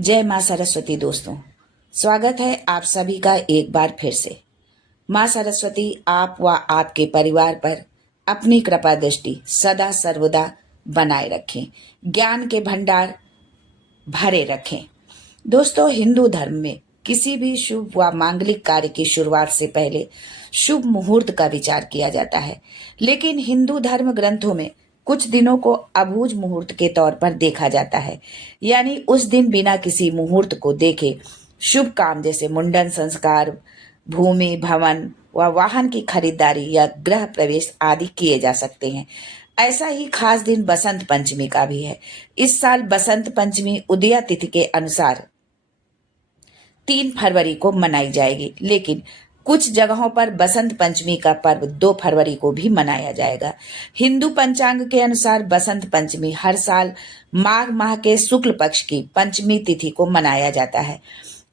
जय माँ सरस्वती दोस्तों, स्वागत है आप सभी का एक बार फिर से। माँ सरस्वती आप व आपके परिवार पर अपनी कृपा दृष्टि सदा सर्वदा बनाए रखें, ज्ञान के भंडार भरे रखें। दोस्तों, हिंदू धर्म में किसी भी शुभ व मांगलिक कार्य की शुरुआत से पहले शुभ मुहूर्त का विचार किया जाता है, लेकिन हिंदू धर्म ग्रंथों में कुछ दिनों को अबूझ मुहूर्त के तौर पर देखा जाता है। यानी उस दिन बिना किसी मुहूर्त को देखे शुभ काम जैसे मुंडन संस्कार, भूमि भवन व वाहन की खरीदारी या गृह प्रवेश आदि किए जा सकते हैं। ऐसा ही खास दिन बसंत पंचमी का भी है। इस साल बसंत पंचमी उदया तिथि के अनुसार 3 फरवरी को मनाई जाएगी, लेकिन कुछ जगहों पर बसंत पंचमी का पर्व 2 फरवरी को भी मनाया जाएगा। हिंदू पंचांग के अनुसार बसंत पंचमी हर साल माघ माह के शुक्ल पक्ष की पंचमी तिथि को मनाया जाता है।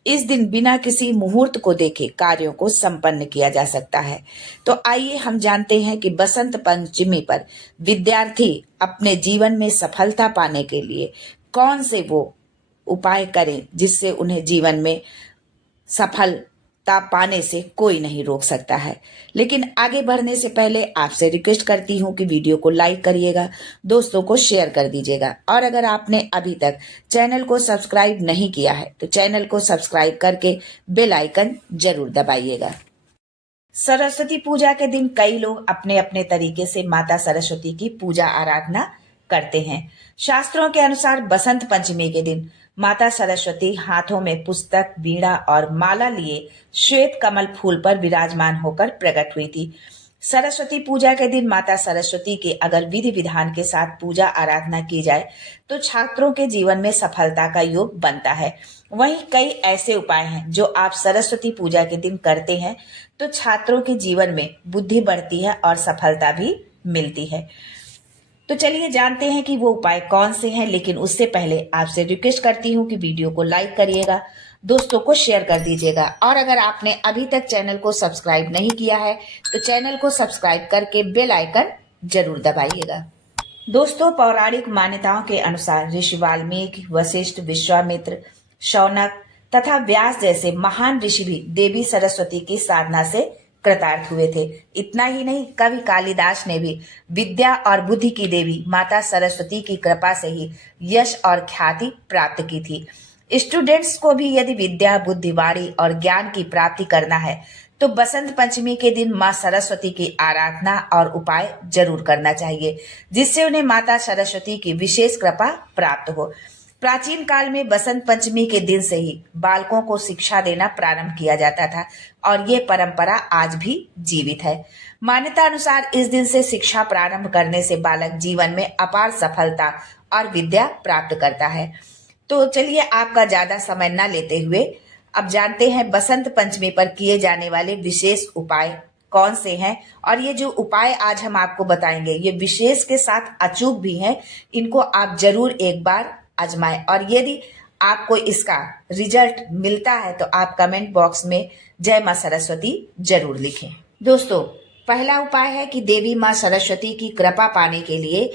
इस दिन बिना किसी मुहूर्त को देखे कार्यों को संपन्न किया जा सकता है। तो आइए हम जानते हैं कि बसंत पंचमी पर विद्यार्थी अपने जीवन में सफलता पाने के लिए कौन से वो उपाय करें जिससे उन्हें जीवन में सफलता पाने से कोई नहीं रोक सकता है। लेकिन आगे बढ़ने से पहले आपसे रिक्वेस्ट करती हूँ कि वीडियो को लाइक करिएगा, दोस्तों को शेयर कर दीजिएगा, और अगर आपने अभी तक चैनल को सब्सक्राइब नहीं किया है तो चैनल को सब्सक्राइब करके बेल आइकन जरूर दबाइएगा। सरस्वती पूजा के दिन कई लोग अपने अपने तरीके से माता सरस्वती की पूजा आराधना करते हैं। शास्त्रों के अनुसार बसंत पंचमी के दिन माता सरस्वती हाथों में पुस्तक, बीड़ा और माला लिए श्वेत कमल फूल पर विराजमान होकर प्रकट हुई थी। सरस्वती पूजा के दिन माता सरस्वती के अगर विधि विधान के साथ पूजा आराधना की जाए तो छात्रों के जीवन में सफलता का योग बनता है। वहीं कई ऐसे उपाय हैं जो आप सरस्वती पूजा के दिन करते हैं तो छात्रों के जीवन में बुद्धि बढ़ती है और सफलता भी मिलती है। तो चलिए जानते हैं कि वो उपाय कौन से हैं, लेकिन उससे पहले आपसे रिक्वेस्ट करती हूँ कि वीडियो को लाइक करिएगा, दोस्तों को शेयर कर दीजिएगा, और अगर आपने अभी तक चैनल को सब्सक्राइब नहीं किया है तो चैनल को सब्सक्राइब करके बेल आइकन जरूर दबाइएगा। दोस्तों, पौराणिक मान्यताओं के अनुसार ऋषि वाल्मीकि, वशिष्ठ, विश्वामित्र, शौनक तथा व्यास जैसे महान ऋषि भी देवी सरस्वती की साधना से कृतार्थ हुए थे। इतना ही नहीं, कवि कालिदास ने भी विद्या और बुद्धि की देवी माता सरस्वती की कृपा से ही यश और ख्याति प्राप्त की थी। स्टूडेंट्स को भी यदि विद्या, बुद्धि, वाणी और ज्ञान की प्राप्ति करना है तो बसंत पंचमी के दिन माँ सरस्वती की आराधना और उपाय जरूर करना चाहिए, जिससे उन्हें माता सरस्वती की विशेष कृपा प्राप्त हो। प्राचीन काल में बसंत पंचमी के दिन से ही बालकों को शिक्षा देना प्रारंभ किया जाता था और ये परंपरा आज भी जीवित है। मान्यता अनुसार इस दिन से शिक्षा प्रारंभ करने से बालक जीवन में अपार सफलता और विद्या प्राप्त करता है। तो चलिए आपका ज्यादा समय न लेते हुए अब जानते हैं बसंत पंचमी पर किए जाने वाले विशेष उपाय कौन से हैं। और ये जो उपाय आज हम आपको बताएंगे ये विशेष के साथ अचूक भी हैं। इनको आप जरूर एक बार आजमाएं, और यदि आपको इसका रिजल्ट मिलता है तो आप कमेंट बॉक्स में जय मां सरस्वती जरूर लिखें। दोस्तों, पहला उपाय है कि देवी मां सरस्वती की कृपा पाने के लिए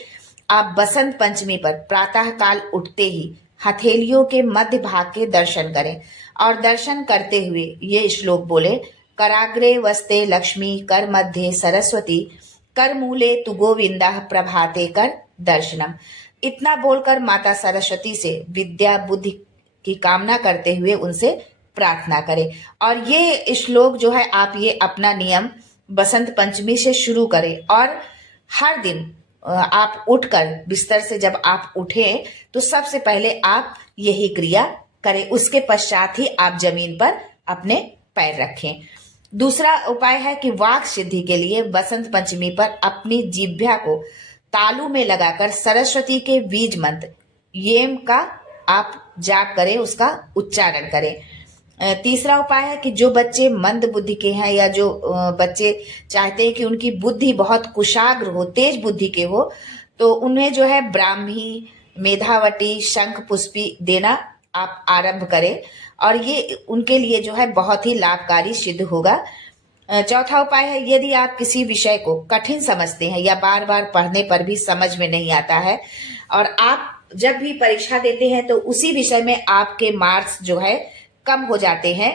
आप बसंत पंचमी पर प्रातः काल उठते ही हथेलियों के मध्य भाग के दर्शन करें और दर्शन करते हुए ये श्लोक बोले, कराग्रे वस्ते लक्ष्मी, कर मध्य सरस्वती, कर मूले तु गोविंदा, प्रभाते कर दर्शनम। इतना बोलकर माता सरस्वती से विद्या बुद्धि की कामना करते हुए उनसे प्रार्थना करें। और ये श्लोक जो है आप ये अपना नियम बसंत पंचमी से शुरू करें, और हर दिन आप उठकर बिस्तर से जब आप उठें तो सबसे पहले आप यही क्रिया करें, उसके पश्चात ही आप जमीन पर अपने पैर रखें। दूसरा उपाय है कि वाक सिद्धि के लिए बसंत पंचमी पर अपनी जिह्वा को तालू में लगाकर सरस्वती के बीज मंत्र येम का आप जाप करें, उसका उच्चारण करें। तीसरा उपाय है कि जो बच्चे मंद बुद्धि के हैं या जो बच्चे चाहते हैं कि उनकी बुद्धि बहुत कुशाग्र हो, तेज बुद्धि के हो, तो उन्हें जो है ब्राह्मी, मेधावटी, शंख पुष्पी देना आप आरंभ करें, और ये उनके लिए जो है बहुत ही लाभकारी सिद्ध होगा। चौथा उपाय है, यदि आप किसी विषय को कठिन समझते हैं या बार बार पढ़ने पर भी समझ में नहीं आता है और आप जब भी परीक्षा देते हैं तो उसी विषय में आपके मार्क्स जो है कम हो जाते हैं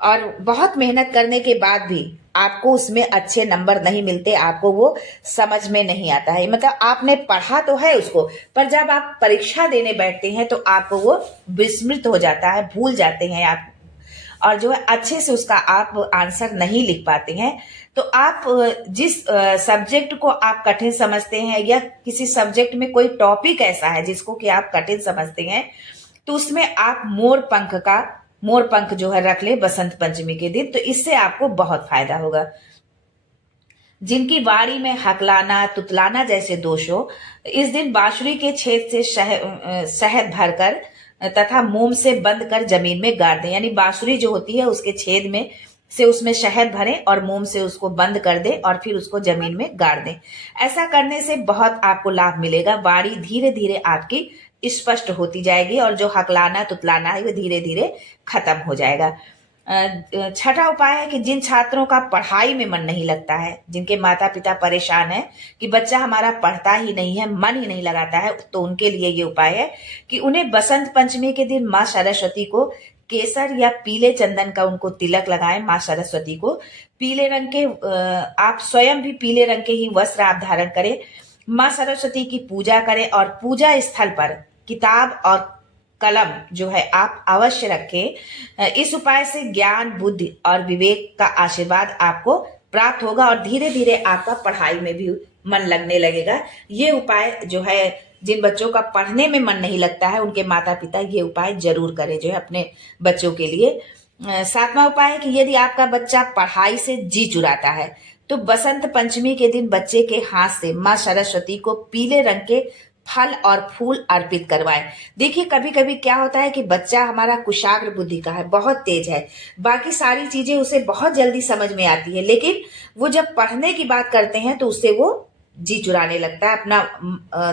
और बहुत मेहनत करने के बाद भी आपको उसमें अच्छे नंबर नहीं मिलते, आपको वो समझ में नहीं आता है। मतलब आपने पढ़ा तो है उसको, पर जब आप परीक्षा देने बैठते हैं तो आपको वो विस्मृत हो जाता है, भूल जाते हैं आप, और जो है अच्छे से उसका आप आंसर नहीं लिख पाते हैं। तो आप जिस सब्जेक्ट को आप कठिन समझते हैं या किसी सब्जेक्ट में कोई टॉपिक ऐसा है जिसको कि आप कठिन समझते हैं, तो उसमें आप मोर पंख जो है रख ले बसंत पंचमी के दिन, तो इससे आपको बहुत फायदा होगा। जिनकी वाणी में हकलाना तुतलाना जैसे दोष हो, इस दिन बांसुरी के छेद से शहद भरकर तथा मोम से बंद कर जमीन में गाड़ दें। यानी बांसुरी जो होती है उसके छेद में से उसमें शहद भरें और मोम से उसको बंद कर दें और फिर उसको जमीन में गाड़ दें। ऐसा करने से बहुत आपको लाभ मिलेगा। वाणी धीरे धीरे आपकी स्पष्ट होती जाएगी और जो हकलाना तुतलाना है वो धीरे धीरे खत्म हो जाएगा। छठा उपाय है कि जिन छात्रों का पढ़ाई में मन नहीं लगता है, जिनके माता पिता परेशान है कि बच्चा हमारा पढ़ता ही नहीं है, मन ही नहीं लगाता है, तो उनके लिए ये उपाय है कि उन्हें बसंत पंचमी के दिन माँ सरस्वती को केसर या पीले चंदन का उनको तिलक लगाएं। माँ सरस्वती को पीले रंग के आप स्वयं भी पीले रंग के ही वस्त्र आप धारण करें, माँ सरस्वती की पूजा करें और पूजा स्थल पर किताब और कलम जो है आप अवश्य रखें। इस उपाय से ज्ञान, बुद्धि और विवेक का आशीर्वाद आपको प्राप्त होगा और धीरे धीरे आपका पढ़ाई में भी मन लगने लगेगा। ये उपाय जो है, जिन बच्चों का पढ़ने में मन नहीं लगता है उनके माता पिता ये उपाय जरूर करें जो है अपने बच्चों के लिए। सातवां उपाय है कि यदि आपका बच्चा पढ़ाई से जी चुराता है तो बसंत पंचमी के दिन बच्चे के हाथ से माँ सरस्वती को पीले रंग के फल और फूल अर्पित करवाएं। देखिए कभी कभी क्या होता है कि बच्चा हमारा कुशाग्र बुद्धि का है, बहुत तेज है, बाकी सारी चीजें उसे बहुत जल्दी समझ में आती है, लेकिन वो जब पढ़ने की बात करते हैं तो उससे वो जी चुराने लगता है, अपना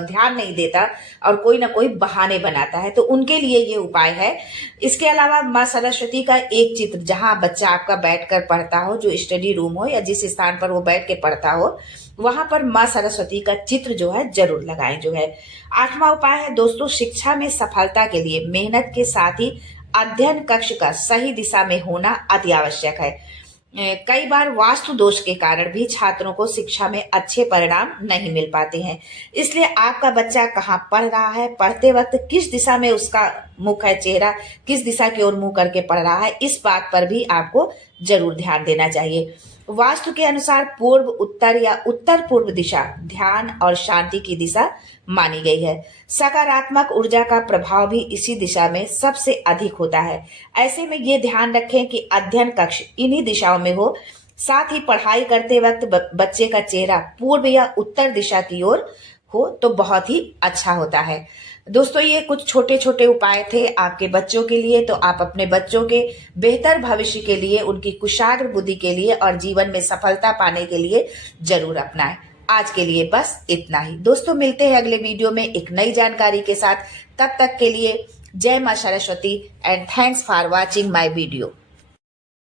ध्यान नहीं देता और कोई ना कोई बहाने बनाता है। तो उनके लिए ये उपाय है। इसके अलावा माँ सरस्वती का एक चित्र जहां बच्चा आपका बैठकर पढ़ता हो, जो स्टडी रूम हो या जिस स्थान पर वो बैठ के पढ़ता हो, वहां पर माँ सरस्वती का चित्र जो है जरूर लगाएं जो है। आठवां उपाय है दोस्तों, शिक्षा में सफलता के लिए मेहनत के साथ ही अध्ययन कक्ष का सही दिशा में होना अति आवश्यक है। कई बार वास्तु दोष के कारण भी छात्रों को शिक्षा में अच्छे परिणाम नहीं मिल पाते हैं। इसलिए आपका बच्चा कहाँ पढ़ रहा है, पढ़ते वक्त किस दिशा में उसका मुख है, चेहरा किस दिशा की ओर मुंह करके पढ़ रहा है, इस बात पर भी आपको जरूर ध्यान देना चाहिए। वास्तु के अनुसार पूर्व उत्तर या उत्तर पूर्व दिशा ध्यान और शांति की दिशा मानी गई है। सकारात्मक ऊर्जा का प्रभाव भी इसी दिशा में सबसे अधिक होता है। ऐसे में ये ध्यान रखें कि अध्ययन कक्ष इन्हीं दिशाओं में हो। साथ ही पढ़ाई करते वक्त बच्चे का चेहरा पूर्व या उत्तर दिशा की ओर हो तो बहुत ही अच्छा होता है। दोस्तों ये कुछ छोटे छोटे उपाय थे आपके बच्चों के लिए, तो आप अपने बच्चों के बेहतर भविष्य के लिए, उनकी कुशाग्र बुद्धि के लिए और जीवन में सफलता पाने के लिए जरूर अपनाएं। आज के लिए बस इतना ही दोस्तों, मिलते हैं अगले वीडियो में एक नई जानकारी के साथ। तब तक के लिए जय मां Saraswati and thanks for watching my video.